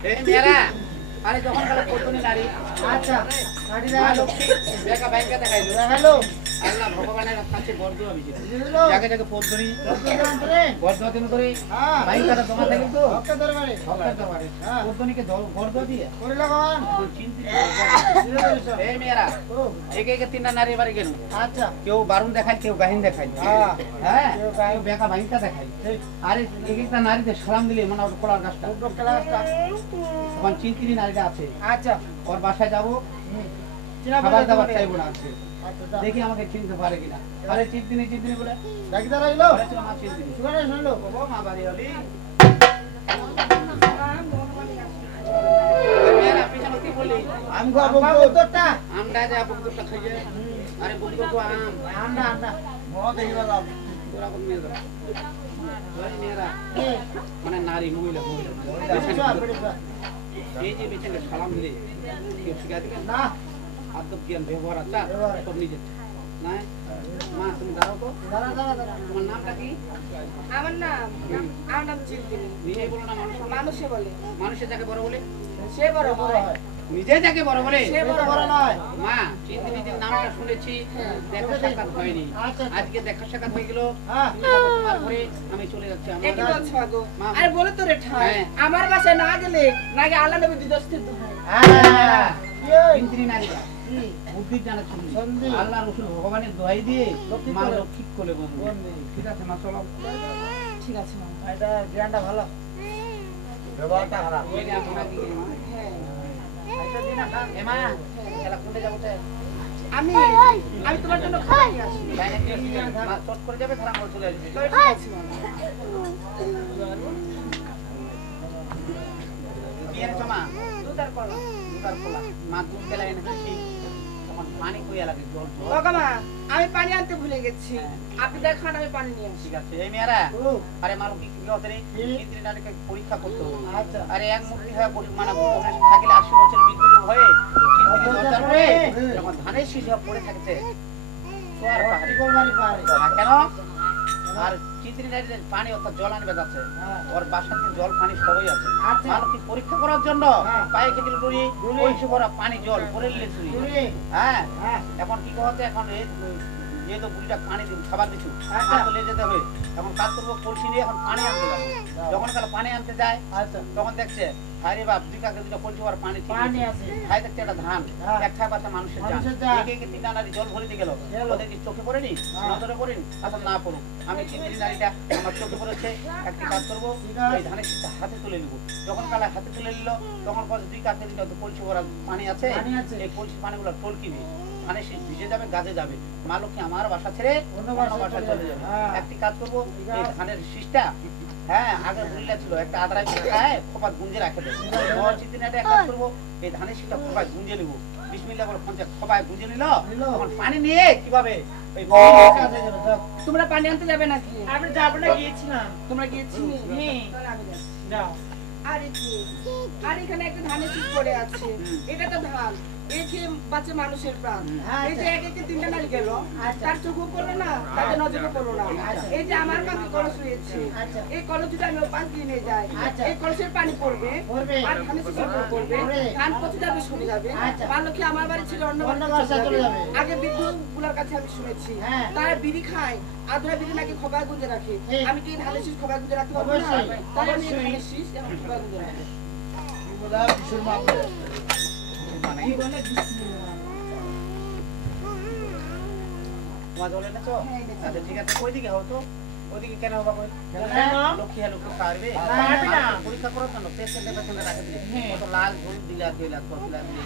এই মেয়েরা আরে যখন কালে পড়তনি নারী আচ্ছা গাড়ি দেখালো বেকা বাইকা দেখাইলো দেখালো আল্লাহ ভগবানের কাছে বর্দ আমি দিলো জায়গা জায়গা পড়তনি করে বর্দ দিন করে হ্যাঁ বাইকাটা জমা থাকে তো হপ্তা দরবারে সরকার দরবারে হ্যাঁ পড়তনিকে বর্দ দিয়ে করে লাগান চিন্তিত দিলো এই মেয়েরা ও একে একে তিনটা নারী বাড়ি গেল আচ্ছা কেউ বারুন দেখায় কেউ গাহিন দেখায় হ্যাঁ হ্যাঁ কেউ বেকা বাইকা দেখায় আরে এক একটা নারীদের সালাম দিলে মানে ওর কলার গাছটা ডক্টর আসটা তখন চিন্তিত নারীটা আছে আচ্ছা ওর বাসায় যাবো চিনা খাবার দাবার চাইবো না আছে আচ্ছা দেখি আমাকে চিনতে পারে কিনা আরে চিন্তিনি বলে ডাকি দাঁড়াইলো বলেছিল মা চিন্তিনি সুগারে শুনলো ও মা বাড়ি হলি পিছনে কি বলি আমি গো বন্ধুটা আমরা যা বন্ধুটা খাইয়ে আরে বন্ধু তো আম আন্ডা আন্ডা মদ দেই বাবা তোরা কোন মেয়ে ধর মেয়েরা মানে নারী মহিলা এই যে বেঁচে সালাম দিলে কেউ শিখা দিবে না আদব জ্ঞান ব্যবহার আচ্ছা তোর নিজে না মা তুমি দাঁড়াও তো দাঁড়া দাঁড়া দাঁড়া তোমার নামটা কি আমার নাম চিন্তিনি নিজেই বলো না মানুষে বলে মানুষের যাকে বড় বলে সে বড় বড় হয় হয় নিজে যাকে বড় বলে সে বড় বড় নয় মা চিন্তিনির নামটা শুনেছি দেখা সাক্ষাৎ হয়নি আচ্ছা আজকে দেখা সাক্ষাৎ হয়ে গেল হ্যাঁ তুমি যাবো তোমার ঘরে আমি চলে যাচ্ছি এ কি বলছো গো মা। আরে বলে তো রে ঠাই হ্যাঁ। আমার বাসায় না গেলে নাকি আল্লাহ নবী দিদস্থিত হয় হ্যাঁ চিন্তিনি নারীরা বুদ্ধির জানা সন্ধি। আল্লাহ রসুল ভগবানের দোহাই দিয়ে লক্ষ্মী মা করে। লক্ষ্মী কোলে বন্ধু বন্দি। ঠিক আছে মা চলো ঠিক আছে মা এটা জ্ঞানটা ভালো ব্যবহারটা খারাপ এই যে আমরা কি করি, মা? হ্যাঁ এটা দিনা খান এ মা খেলা কোনটা যাবো তো? আমি আমি তোমার জন্য খাবার নিয়ে আসি তাই নাকি? মা চট করে যাবে খারাপ করে চলে আসবে তবে ঠিক আছে মা কি এনেছো মা দুধার কলা দুধার খোলা মা দুধ খেলা এনেছি তখন পানি কইয়া লাগে জল জল বাবা মা আমি পানি আনতে ভুলে গেছি আপনি দেখান আমি পানি নিয়ে আসি ঠিক আছে এই মেয়েরা ও আরে মালু কি কি হতে রে চিন্তিনি নারীকে পরীক্ষা করতে হবে আচ্ছা আরে এক মূর্তি হয়ে মানে বনে থাকিলে 80 বছর বিদ্যুৎ হয়ে চিন্তিনি দরজার পরে যখন ধানের শীষ হয়ে পড়ে থাকছে সোয়ার পাহাড়ি কোরবানি পারে কেন আর চিন্তিনি নারীদের পানি অর্থাৎ জল আনবে যাচ্ছে হ্যাঁ ওর বাসাতে জল পানি সবই আছে আচ্ছা। মানব কি পরীক্ষা করার জন্য হ্যাঁ। পায়ে খেতে ডুরি ডুরি। ওই ভরা পানি জল পরে নিলে চুরি চুরি। হ্যাঁ হ্যাঁ এখন কি করতে এখন যেহেতু বুড়িটা পানি দিন খাবার দিচ্ছু আচ্ছা। তো নিয়ে যেতে হবে এখন কাজ করবো কলসি নিয়ে এখন পানি আনতে যাবে যখন কালে পানি আনতে যায় আচ্ছা তখন দেখছে হারে বাপ দুই কাকে দুটো কলসি ভরা পানি ঠিক পানি আছে আছে খাই দেখছে একটা ধান হ্যাঁ। এক খাই পাশে মানুষের জান মানুষের জান। একে একে তিনটা নারী জল ভরে দিয়ে গেল গেল। ওদের কি চোখে পড়েনি হ্যাঁ। নজরে পড়েনি আচ্ছা না পড়ুক আমি চিন্তিনি নারীটা আমার চোখে পড়েছে একটি কাজ করবো ঠিক আছে। ওই ধানের শীষটা হাতে তুলে নিব যখন কালে হাতে তুলে নিল তখন কত দুই কাকে দুটো কলসি ভরা পানি আছে পানি আছে। এই কলসি পানিগুলো টলকিবে ধানের শীষ ভিজে যাবে গাছে যাবে মা লক্ষ্মী আমার বাসা ছেড়ে অন্য অন্য বাসায় বাসায় চলে চলে যাবে হ্যাঁ। একটি কাজ করবো ঠিক এই আছে। ধানের শীষটা হ্যাঁ আগে ভুলিলা ছিল একটা আদরাই খায় খোপা গুঞ্জে রাখে দেবে চিন্তিনি একটা কাজ করবো এই ধানের শীষটা খোপায় গুঞ্জে নিবো বিসমিল্লাহ বলে পঞ্চায়েত খোপায় গুঞ্জে নিল নিল। তখন পানি নিয়ে কিভাবে ওই কাজে যাবে যাও তোমরা পানি আনতে যাবে নাকি আমি যাবো না গিয়েছিলাম তোমরা গিয়েছিলে হ্যাঁ। তাহলে আমি যাচ্ছি যাও আর কি আর এখানে একটা ধানের শীষ পড়ে আছে এটা তো ধান এই যে বাচ্চা মানুষের প্রাণ হ্যাঁ, এই যে এক একে তিনটা নারী গেল আচ্ছা। তার চোখও পড়লো না তাদের নজরে পড়লো না আচ্ছা। এই যে আমার কাছে কলস রয়েছে আচ্ছা। এই কলস যদি আমি পাঁচ দিয়ে নিয়ে যাই আচ্ছা। এই কলসের পানি পড়বে পড়বে। আর ধানের শীষের উপর পড়বে পড়বে। ধান পচে যাবে শুনে যাবে আচ্ছা। মা লক্ষ্মী আমার বাড়ি ছিল অন্য অন্য বাড়িতে বাসায় চলে যাবে। আগে বিদ্যুৎ গুলার কাছে আমি শুনেছি হ্যাঁ। তারা বিড়ি খায় আধরা বিড়ি নাকি খোপায় গুঁজে রাখে ঠিক। আমি কি ধানের শীষ খোপায় গুঁজে রাখতে পারবো না অবশ্যই। তাই আমি এই অবশ্যই। ধানের শীষ এবং খোপায় গুঁজে রাখবো বলা বিশুর মা মানে তোমার জল এনেছো হ্যাঁ, এনেছি। আচ্ছা ঠিক আছে ওইদিকে হও তো ওইদিকে কেন হবা কই কেন? লক্ষ্মী হ্যাঁ লক্ষ্মী পারবে পারবে না। পরীক্ষা করার জন্য পেশেন্টে রাখে দিলে কত লাল হলুদ দিলে আর দিলে কপিলা দিলে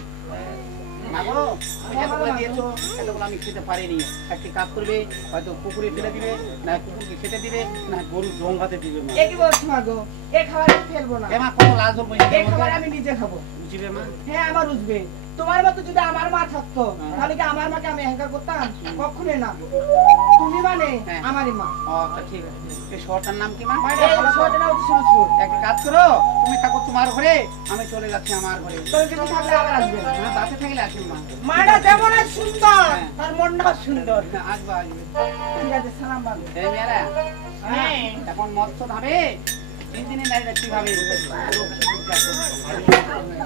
মাগো তুমি যতগুলো দিয়েছো এতগুলো আমি খেতে পারিনি একটি কাজ করবে হয়তো পুকুরে ফেলে দিবে না কুকুরকে খেতে দিবে না গরু ডোঙ্গাতে দিবে মা এ কি বলছো মাগো এ খাবার আমি ফেলবো না এমা কত লাল ধরবো এই খাবার আমি নিজে খাবো বুঝিবে মা হ্যাঁ আমার উঠবে তোমার মতো যদি আমার মা থাকতো তাহলে কি আমার মাকে আমি অহংকার করতাম কখনোই না তুমি মানে হ্যাঁ। আমারই মা ও আচ্ছা ঠিক আছে এই শহরটার নাম কি মা এই ছোটটা হচ্ছে সুরজপুর একটা কাজ করো তুমি থাকো তোমার ঘরে আমি চলে যাচ্ছি আমার ঘরে তুমি যদি থাকলে আবার আসবে হ্যাঁ বাসে থাকলে আসি মা মাটা যেমন সুন্দর হ্যাঁ। তার মনটাও সুন্দর আসবো আসবে ঠিক আছে সালাম বাবু এই মেয়েরা হ্যাঁ। এখন মৎস্য ধাবে তিন দিনের নারীরা কিভাবে রক্ষী করতে